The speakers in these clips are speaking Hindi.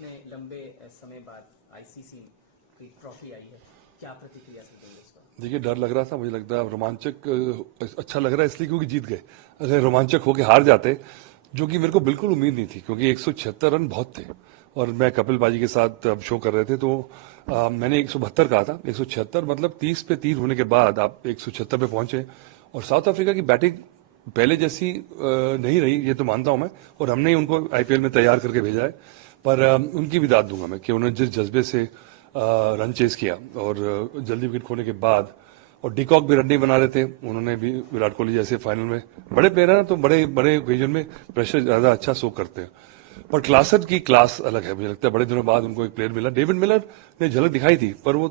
इतने लंबे समय बाद आईसीसी की ट्रॉफी आई है, क्या प्रतिक्रिया से देंगे इस पर? देखिए, डर लग रहा था, मुझे लगता है रोमांचक अच्छा लग रहा है इसलिए क्योंकि जीत गए। अगर रोमांचक होके हार जाते, जो कि मेरे को बिल्कुल उम्मीद नहीं थी, क्योंकि 176 रन बहुत थे और मैं कपिल बाजी के साथ अब शो कर रहे थे, तो मैंने 172 कहा था। 176 मतलब 30 पे 3 होने के बाद आप 176 पे पहुंचे। और साउथ अफ्रीका की बैटिंग पहले जैसी नहीं रही, ये तो मानता हूं मैं, और हमने ही उनको आईपीएल में तैयार करके भेजा है। पर उनकी भी दाद दूंगा मैं कि उन्होंने जिस जज्बे से रन चेस किया और जल्दी विकेट खोने के बाद, और डिकॉक भी रन नहीं बना रहे थे, उन्होंने भी विराट कोहली जैसे फाइनल में बड़े प्लेयर हैं तो बड़े बड़े ओकेजन में प्रेशर ज्यादा अच्छा सोक करते हैं। पर क्लासन की क्लास अलग है, मुझे लगता है बड़े दिनों बाद उनको एक प्लेयर मिला। डेविड मिलर ने झलक दिखाई थी, पर वो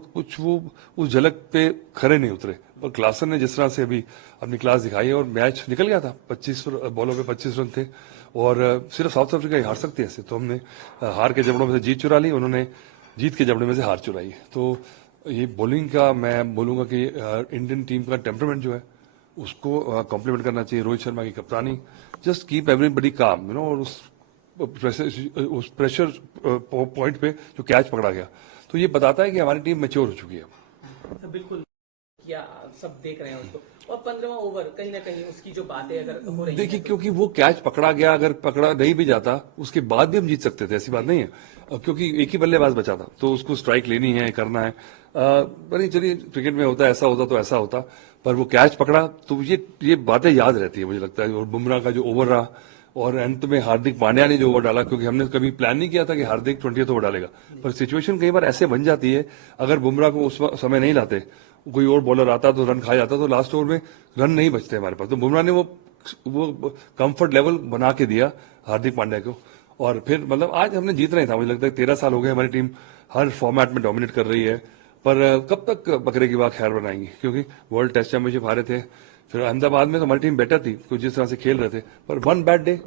उस झलक पे खरे नहीं उतरे। पर क्लासन ने जिस तरह से अभी अपनी क्लास दिखाई है, और मैच निकल गया था, 25 बॉलों पे 25 रन थे, और सिर्फ साउथ अफ्रीका ही हार सकती है ऐसे। तो हमने हार के जबड़ों में से जीत चुरा ली, उन्होंने जीत के जबड़े में से हार चुराई। तो ये बॉलिंग का मैं बोलूंगा कि इंडियन टीम का टेम्परामेंट जो है उसको कॉम्प्लीमेंट करना चाहिए। रोहित शर्मा की कप्तानी, जस्ट कीप एवरीबडी काम, और उस प्रेशर पॉइंट पे जो कैच पकड़ा गया, तो ये बताता है कि हमारी टीम मैच्योर हो चुकी है। तो बिल्कुल, क्या सब देख रहे हैं उसको, और 15वां ओवर कहीं ना कहीं उसकी जो बातें अगर हो रही देखिए, हैं, क्योंकि वो कैच पकड़ा गया, अगर पकड़ा नहीं भी जाता उसके बाद भी हम जीत सकते थे, ऐसी बात नहीं है, क्योंकि एक ही बल्लेबाज बचा था, तो उसको स्ट्राइक लेनी है, करना है। पर चलिए, क्रिकेट में होता है, ऐसा होता तो ऐसा होता, पर वो कैच पकड़ा, तो ये बातें याद रहती है मुझे लगता है। और बुमराह का जो ओवर रहा, और अंत में हार्दिक पांड्या ने जो ओवर डाला, क्योंकि हमने कभी प्लान नहीं किया था कि हार्दिक 20th ओवर डालेगा, पर सिचुएशन कई बार ऐसे बन जाती है, अगर बुमराह को उस समय नहीं लाते, कोई और बॉलर आता तो रन खा जाता, तो लास्ट ओवर में रन नहीं बचते हमारे पास। तो बुमराह ने वो कंफर्ट लेवल बना के दिया हार्दिक पांड्या को, और फिर मतलब आज हमने जीत रहे था। मुझे लगता है 13 साल हो गए हमारी टीम हर फॉर्मेट में डोमिनेट कर रही है, पर कब तक बकरे की बात खैर बनाएंगे, क्योंकि वर्ल्ड टेस्ट चैंपियनशिप हारे थे, फिर अहमदाबाद में तो हमारी टीम बेटर थी कुछ जिस तरह से खेल रहे थे, पर वन बैड डे।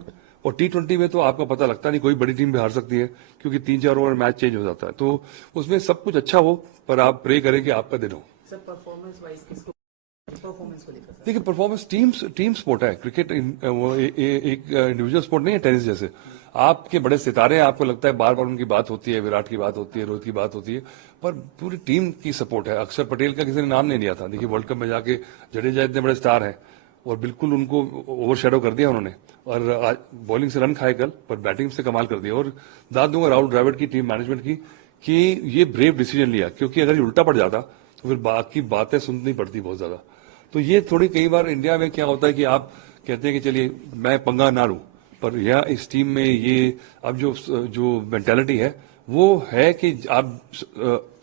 और T20 में तो आपको पता लगता नहीं, कोई बड़ी टीम भी हार सकती है, क्योंकि 3-4 ओवर मैच चेंज हो जाता है। तो उसमें सब कुछ अच्छा हो, पर आप प्रे करें कि आपका दिन हो। सर परफॉर्मेंस वाइज किसको, परफॉर्मेंस को लेकर? देखिए, परफॉर्मेंस टीम स्पोर्ट है क्रिकेट, वो एक इंडिविजुअल स्पोर्ट नहीं है टेनिस जैसे। आपके बड़े सितारे हैं, आपको लगता है बार बार उनकी बात होती है, विराट की बात होती है, रोहित की बात होती है, पर पूरी टीम की सपोर्ट है। अक्षर पटेल का किसी ने नाम नहीं लिया था, देखिए वर्ल्ड कप में जाके जडेजा इतने बड़े स्टार हैं, और बिल्कुल उनको ओवरशैडो कर दिया उन्होंने, और आज बॉलिंग से रन खाए कल, पर बैटिंग से कमाल कर दिया। और दाद दूंगा राहुल द्रविड़ की टीम मैनेजमेंट की कि ये ब्रेव डिसीजन लिया, क्योंकि अगर ये उल्टा पड़ जाता तो फिर बाकी बातें सुननी पड़ती बहुत ज्यादा। तो ये थोड़ी, कई बार इंडिया में क्या होता है कि आप कहते हैं कि चलिए मैं पंगा ना लूं, पर यह इस टीम में ये अब जो मेंटालिटी है वो है कि आप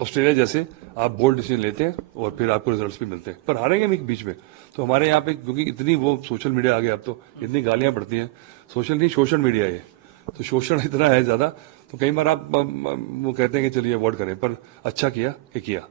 ऑस्ट्रेलिया जैसे आप बोल्ड डिसीजन लेते हैं और फिर आपको रिजल्ट्स भी मिलते हैं, पर हारेंगे भी बीच में। तो हमारे यहाँ पे क्योंकि इतनी वो सोशल मीडिया आ गया, अब तो इतनी गालियां पड़ती हैं, सोशल नहीं सोशल मीडिया है, तो शोषण इतना है ज्यादा, तो कई बार आप वो कहते हैं कि चलिए अवॉइड करें, पर अच्छा किया कि किया।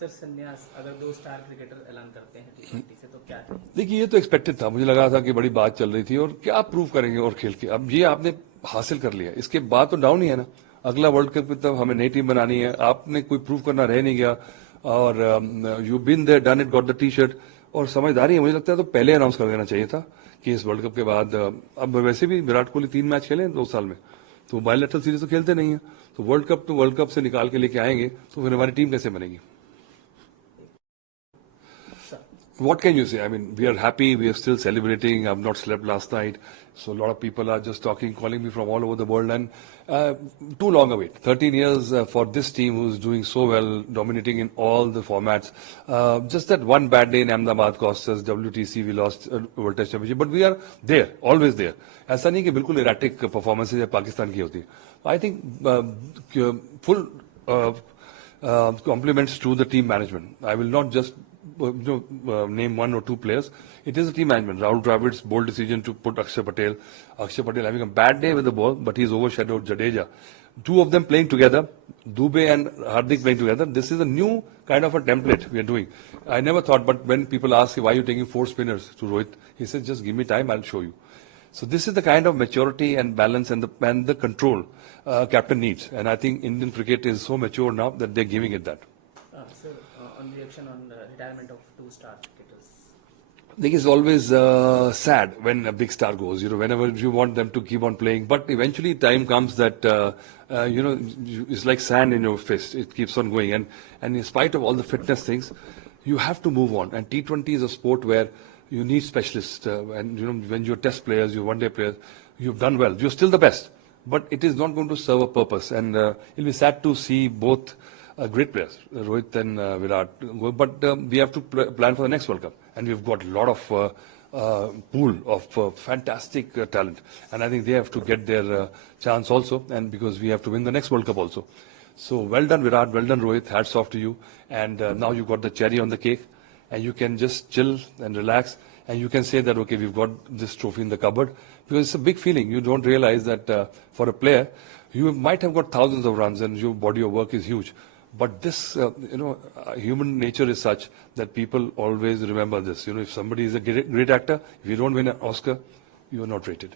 सर संन्यास अगर 2 स्टार क्रिकेटर ऐलान करते हैं T20 से, तो क्या करें? देखिए, ये तो एक्सपेक्टेड था, मुझे लगा था कि बड़ी बात चल रही थी, और क्या प्रूव करेंगे और खेल के। अब ये आपने हासिल कर लिया, इसके बाद तो डाउन ही है ना। अगला वर्ल्ड कप में तब हमें नई टीम बनानी है, आपने कोई प्रूव करना रह नहीं गया, और you been there done it, got the T shirt. और समझदारी है, मुझे लगता है तो पहले अनाउंस कर देना चाहिए था कि इस वर्ल्ड कप के बाद, अब वैसे भी विराट कोहली 3 मैच खेले 2 साल में, तो बायलैटरल सीरीज तो खेलते नहीं है, तो वर्ल्ड कप से निकाल के लेके आएंगे, तो फिर हमारी टीम कैसे बनेगी? What can you say? I mean, we are happy. We are still celebrating. I've not slept last night. So a lot of people are just talking, calling me from all over the world, and too long a wait. 13 years for this team who's doing so well, dominating in all the formats. Just that one bad day in Ahmedabad cost us WTC. We lost World Test Championship, but we are there, always there. ऐसा नहीं कि बिल्कुल erratic performances है पाकिस्तान की होती है. I think full compliments to the team management. I will not just name 1 or 2 players. It is a team management. Rahul Dravid's bold decision to put Akshay Patel. Akshay Patel having a bad day with the ball, but he's overshadowed Jadeja. 2 of them playing together, Dubey and Hardik playing together. This is a new kind of a template we are doing. I never thought, but when people ask why are you taking 4 spinners to Rohit, he says just give me time, I'll show you. So this is the kind of maturity and balance and the control captain needs. And I think Indian cricket is so mature now that they're giving it that. Sir, on reaction on retirement of 2 star cricketers. I think it's always sad when a big star goes. Whenever you want them to keep on playing, but eventually time comes that it's like sand in your fist. It keeps on going, and in spite of all the fitness things, you have to move on. And T20 is a sport where you need specialists, and when you're test players, you're one-day players, you've done well. You're still the best, but it is not going to serve a purpose. And it'll be sad to see both great players, Rohit and Virat, go. But we have to plan for the next World Cup, and we've got a lot of pool of fantastic talent, and I think they have to get their chance also, and because we have to win the next World Cup also. So well done, Virat, well done, Rohit, hats off to you, and now you've got the cherry on the cake, and you can just chill and relax, and you can say that, okay, we've got this trophy in the cupboard, because it's a big feeling. You don't realize that for a player, you might have got thousands of runs, and your body of work is huge. But this, human nature is such that people always remember this. If somebody is a great actor, if you don't win an Oscar, you are not rated.